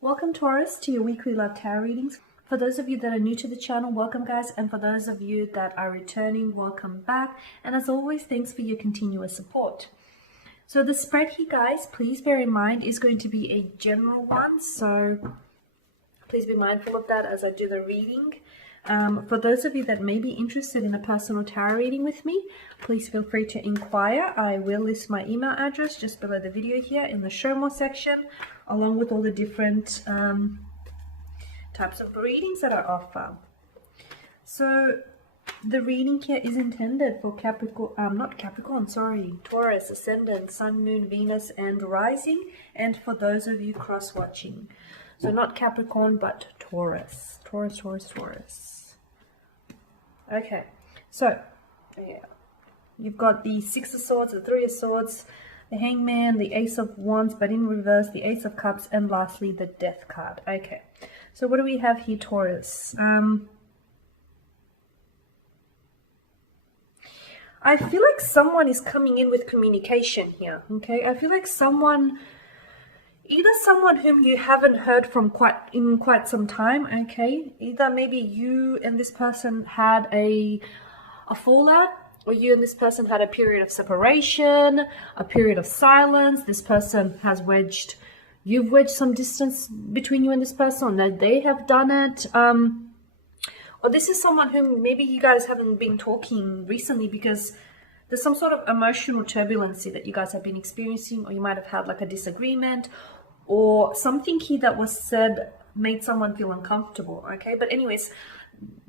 Welcome Taurus to your weekly love tarot readings. For those of you that are new to the channel, welcome guys, and for those of you that are returning, welcome back. And as always, thanks for your continuous support. So the spread here guys, please bear in mind, is going to be a general one, so please be mindful of that as I do the reading. For those of you that may be interested in a personal tarot reading with me, please feel free to inquire. I will list my email address just below the video here in the show more section, along with all the different types of readings that I offer. So the reading here is intended for Taurus, Ascendant, Sun, Moon, Venus, and Rising, and for those of you cross-watching. So not Capricorn, but Taurus. Taurus. Okay, so yeah, you've got the Six of Swords, the Three of Swords, the Hangman, the Ace of Wands, but in reverse, the Ace of Cups, and lastly, the Death card. Okay, so what do we have here, Taurus? I feel like someone is coming in with communication here, okay? I feel like either someone whom you haven't heard from quite some time, okay? Either maybe you and this person had a fallout, or you and this person had a period of separation, a period of silence. This person has you've wedged some distance between you and this person, that they have done it. Or this is someone whom maybe you guys haven't been talking recently because there's some sort of emotional turbulency that you guys have been experiencing, or you might have had like a disagreement, or something here that was said made someone feel uncomfortable, okay? But anyways,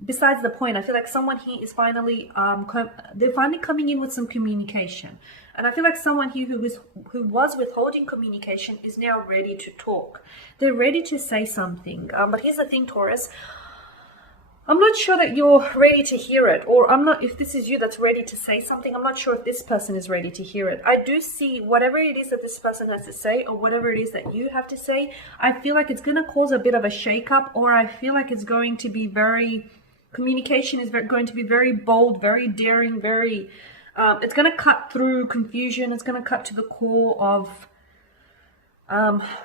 besides the point, I feel like someone here is finally, they're finally coming in with some communication. And I feel like someone here who was withholding communication is now ready to talk. They're ready to say something. But here's the thing, Taurus. I'm not sure that you're ready to hear it, or if this is you that's ready to say something, I'm not sure if this person is ready to hear it. I do see whatever it is that this person has to say, or whatever it is that you have to say, I feel like it's going to cause a bit of a shake-up, or I feel like it's going to be communication is going to be very bold, very daring, it's going to cut through confusion, it's going to cut to the core of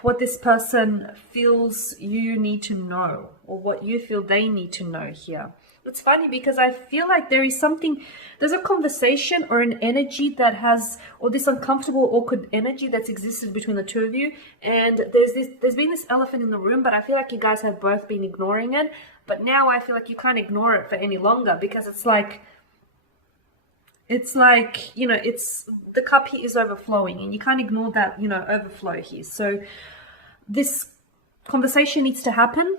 what this person feels you need to know, or what you feel they need to know here. It's funny because I feel like there's a conversation or an energy or this uncomfortable, awkward energy that's existed between the two of you, and there's been this elephant in the room, but I feel like you guys have both been ignoring it. But now I feel like you can't ignore it for any longer, because it's like, you know, the cup here is overflowing, and you can't ignore that, you know, overflow here. So this conversation needs to happen,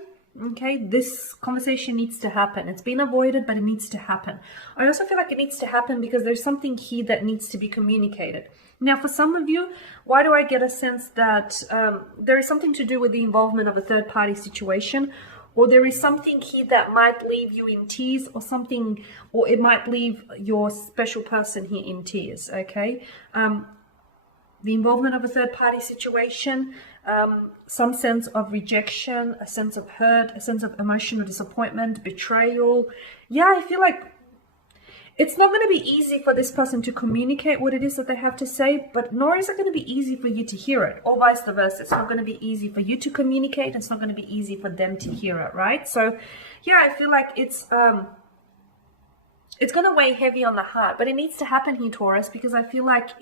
okay? This conversation needs to happen. It's been avoided, but it needs to happen. I also feel like it needs to happen because there's something here that needs to be communicated. Now, for some of you, why do I get a sense that there is something to do with the involvement of a third-party situation, or there is something here that might leave you in tears, or it might leave your special person here in tears, okay? The involvement of a third-party situation, some sense of rejection, a sense of hurt, a sense of emotional disappointment, betrayal. Yeah, I feel like it's not going to be easy for this person to communicate what it is that they have to say, but nor is it going to be easy for you to hear it, or vice versa. It's not going to be easy for you to communicate. It's not going to be easy for them to hear it, right? So, yeah, I feel like it's going to weigh heavy on the heart, but it needs to happen here, Taurus, because I feel like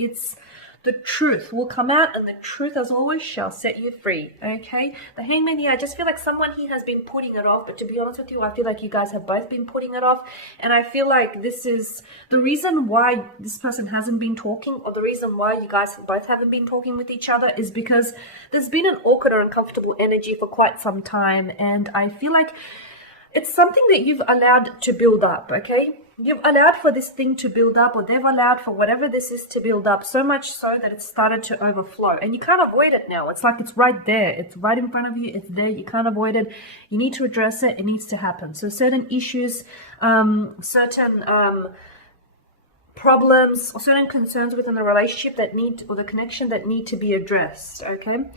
the truth will come out, and the truth, as always, shall set you free, okay? The Hangman here, I just feel like someone here has been putting it off, but to be honest with you, I feel like you guys have both been putting it off, and I feel like this is the reason why this person hasn't been talking, or the reason why you guys both haven't been talking with each other, is because there's been an awkward or uncomfortable energy for quite some time, and I feel like it's something that you've allowed to build up, okay? You've allowed for this thing to build up, or they've allowed for whatever this is to build up, so much so that it's started to overflow. And you can't avoid it now. It's like it's right there. It's right in front of you. It's there. You can't avoid it. You need to address it. It needs to happen. So certain issues, certain problems, or certain concerns within the relationship or the connection that need to be addressed, okay?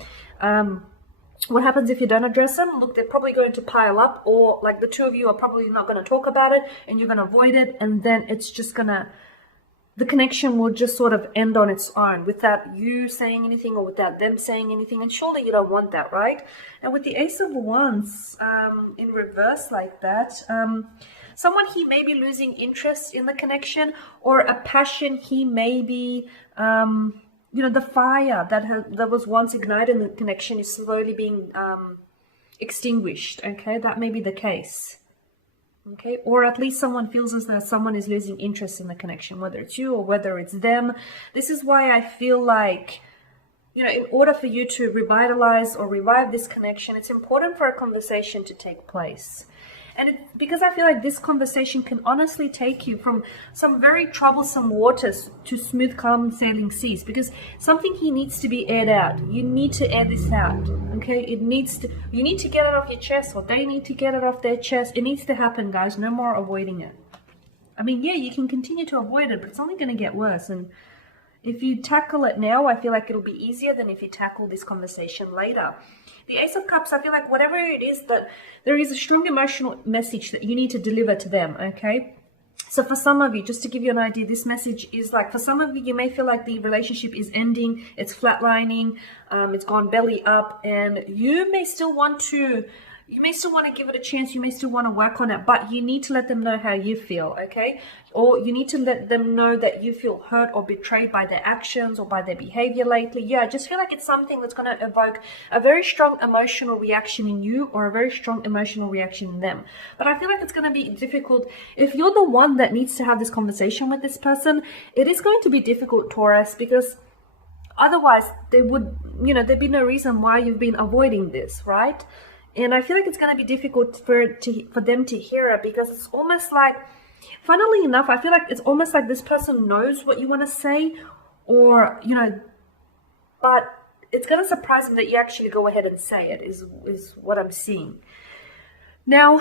What happens if you don't address them? Look, they're probably going to pile up, or like the two of you are probably not going to talk about it, and you're going to avoid it, and then it's just going to the connection will just sort of end on its own without you saying anything or without them saying anything. And surely you don't want that, right? And with the Ace of Wands in reverse like that, someone he may be losing interest in the connection, or a passion he may be, the fire that was once ignited in the connection is slowly being extinguished. Okay, that may be the case. Okay, or at least someone feels as though someone is losing interest in the connection, whether it's you or whether it's them. This is why I feel like, in order for you to revitalize or revive this connection, it's important for a conversation to take place. And because I feel like this conversation can honestly take you from some very troublesome waters to smooth, calm sailing seas, because something here needs to be aired out. You need to air this out, okay? You need to get it off your chest, or they need to get it off their chest. It needs to happen, guys. No more avoiding it. I mean, yeah, you can continue to avoid it, but it's only going to get worse. And if you tackle it now, I feel like it'll be easier than if you tackle this conversation later. The Ace of Cups, I feel like whatever it is, that there is a strong emotional message that you need to deliver to them, okay? So for some of you, just to give you an idea, this message is like, for some of you, you may feel like the relationship is ending, it's flatlining, it's gone belly up, and you may still want to give it a chance, you may still want to work on it, but you need to let them know how you feel, okay? Or you need to let them know that you feel hurt or betrayed by their actions or by their behavior lately. Yeah, I just feel like it's something that's going to evoke a very strong emotional reaction in you, or a very strong emotional reaction in them. But I feel like it's going to be difficult. If you're the one that needs to have this conversation with this person, it is going to be difficult, Taurus, because otherwise there'd be no reason why you've been avoiding this, right? And I feel like it's going to be difficult for them to hear it, because it's almost like, funnily enough, I feel like it's almost like this person knows what you want to say, or, but it's going to surprise them that you actually go ahead and say it, is what I'm seeing. Now,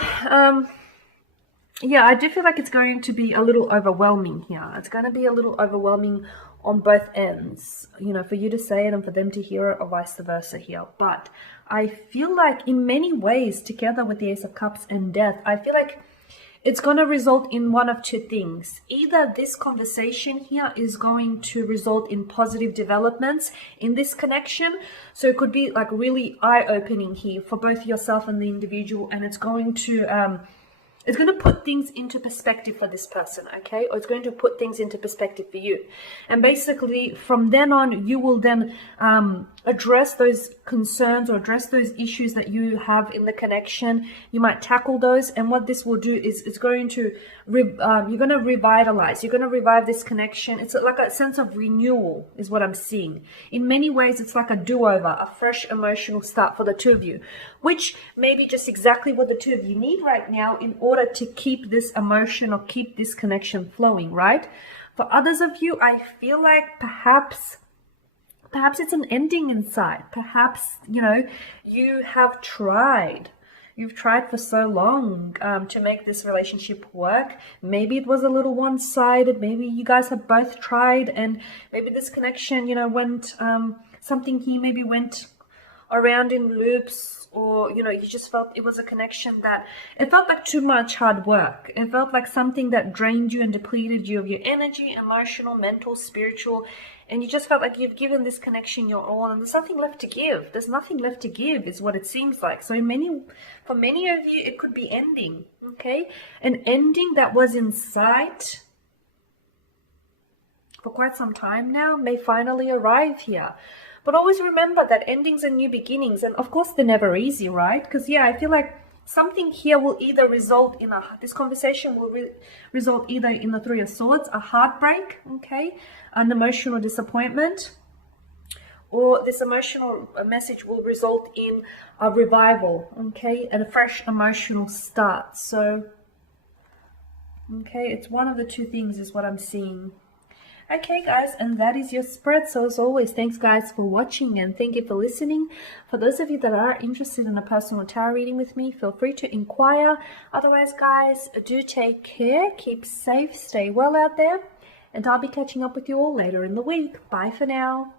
yeah, I do feel like it's going to be a little overwhelming here. It's going to be a little overwhelming on both ends, for you to say it and for them to hear it, or vice versa here. But I feel like in many ways, together with the Ace of Cups and Death, I feel like it's going to result in one of two things. Either this conversation here is going to result in positive developments in this connection. So it could be like really eye-opening here for both yourself and the individual, and it's going to put things into perspective for this person, okay? Or it's going to put things into perspective for you. And basically, from then on, you will then address those concerns or address those issues that you have in the connection. You might tackle those. And what this will do is it's going to, you're going to revitalize. You're going to revive this connection. It's like a sense of renewal is what I'm seeing. In many ways, it's like a do-over, a fresh emotional start for the two of you, which may be just exactly what the two of you need right now in order to keep this emotion or keep this connection flowing, right? For others of you, I feel like perhaps it's an ending in sight. Perhaps, you have tried. You've tried for so long to make this relationship work. Maybe it was a little one-sided. Maybe you guys have both tried, and maybe this connection, went, something here maybe went around in loops, or, you just felt it was a connection that, it felt like too much hard work. It felt like something that drained you and depleted you of your energy, emotional, mental, spiritual, and you just felt like you've given this connection your all, and there's nothing left to give. There's nothing left to give is what it seems like. So for many of you, it could be ending, okay? An ending that was in sight for quite some time now may finally arrive here. But always remember that endings and new beginnings, and of course they're never easy, right? Because I feel like something here will either result in this conversation will result either in the Three of Swords, a heartbreak, okay, an emotional disappointment, or this emotional message will result in a revival, okay, and a fresh emotional start. So, okay, it's one of the two things is what I'm seeing. Okay, guys, and that is your spread. So as always, thanks guys for watching, and thank you for listening. For those of you that are interested in a personal tarot reading with me, feel free to inquire. Otherwise, guys, do take care, keep safe, stay well out there, and I'll be catching up with you all later in the week. Bye for now.